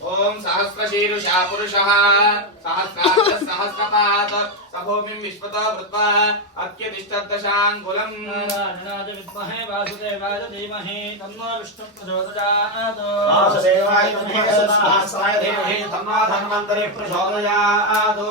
ओम सहस्रशीर्षा पुरुषः सहस्राक्ष सहस्रपाद सभूमिं विश्वतो भूत्वा अत्यतिष्ठद्दशाङ्गुलम् नारायणाय विद्महे वासुदेवाय धीमहि तन्नो विष्णुः प्रचोदयात् वासुदेवाय विद्महे सहस्राय धीमहि तन्नो धन्वन्तरिः प्रचोदयात्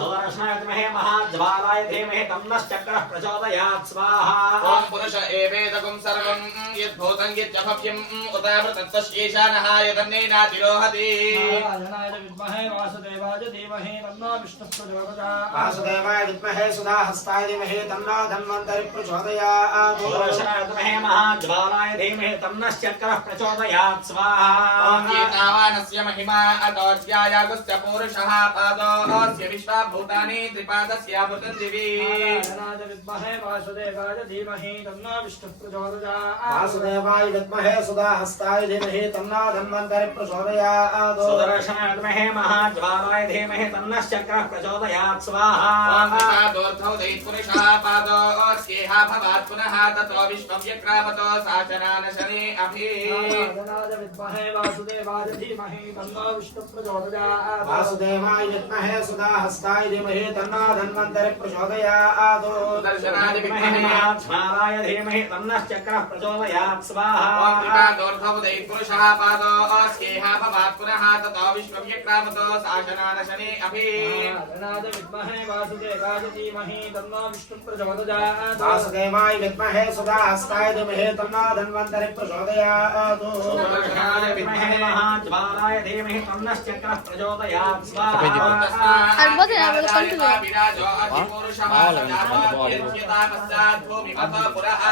सुदर्शनाय विद्महे महाज्वालाय धीमहि तन्नश्चक्रः प्रचोदयात् स्वाहा ओम पुरुष एवेदकं सर्वं यद्भूतं यज्जभव्यम् उदावृतत्तस्येषानः यदन्नेनातिरोहति नारायणाय विद्महे वासुदेवाय धीमहि तन्नो विष्णुः प्रचोदयात् वासुदेवाय विद्महे सुधाहस्ताय धीमहि तन्नो धन्वन्तरिः प्रचोदयात् सुदर्शनाय विद्महे महाज्वालाय धीमहि तन्नश्चक्रः प्रचोदयात् स्वाहा ओम एतावानस्य महिमा अतोऽस्यायागस्य पुरुषः पादोऽस्य विश्वभूतानि त्रिपादस्याभूतं दिवि नारायणाय विद्महे वासुदेवाय धीमहि तन्नो विष्णुः प्रचोदयात् वासुदेवाय विद्महे सुधाहस्ताय धीमहि तन्नो धन्वन्तरिः प्रचोदयात् सुदर्शनाय विद्महे महाज्वालाय धीमहि तन्नश्चक्रः प्रचोदयात् स्वाहा ओम एतादोऽर्थौ दैत्पुरुषः पादोऽस्येह भवात् पुनः ततो विश्वव्यक्रामतो साचनानशने अभि नारायणाय विद्महे वासुदेवाय धीमहि तन्नो विष्णुः प्रचोदयात् वासुदेवाय विद्महे सुधाहस्ताय धीमहि तन्नो धन्वन्तरिः प्रचोदयात् सुदर्शनाय विद्महे महाज्वालाय धीमहि तन्नश्चक्रः प्रचोदयात् स्वाहा ओम एतादोऽर्थौ दैत्पुरुषः पादोऽस्येह भवात् पुनः ततो विश्वव्यक्रामतो साचनानशने अभि नारायणाय विद्महे वासुदेवाय धीमहि तन्नो विष्णुः प्रचोदयात् वासुदेवाय विद्महे सुधाहस्ताय धीमहि तन्नो धन्वन्तरिः प्रचोदयात् सुदर्शनाय विद्महे महाज्वालाय धीमहि तन्नश्चक्रः प्रचोदयात् स्वाहा विराजो अतिपुरुषः सदा भूमिमतो पुरः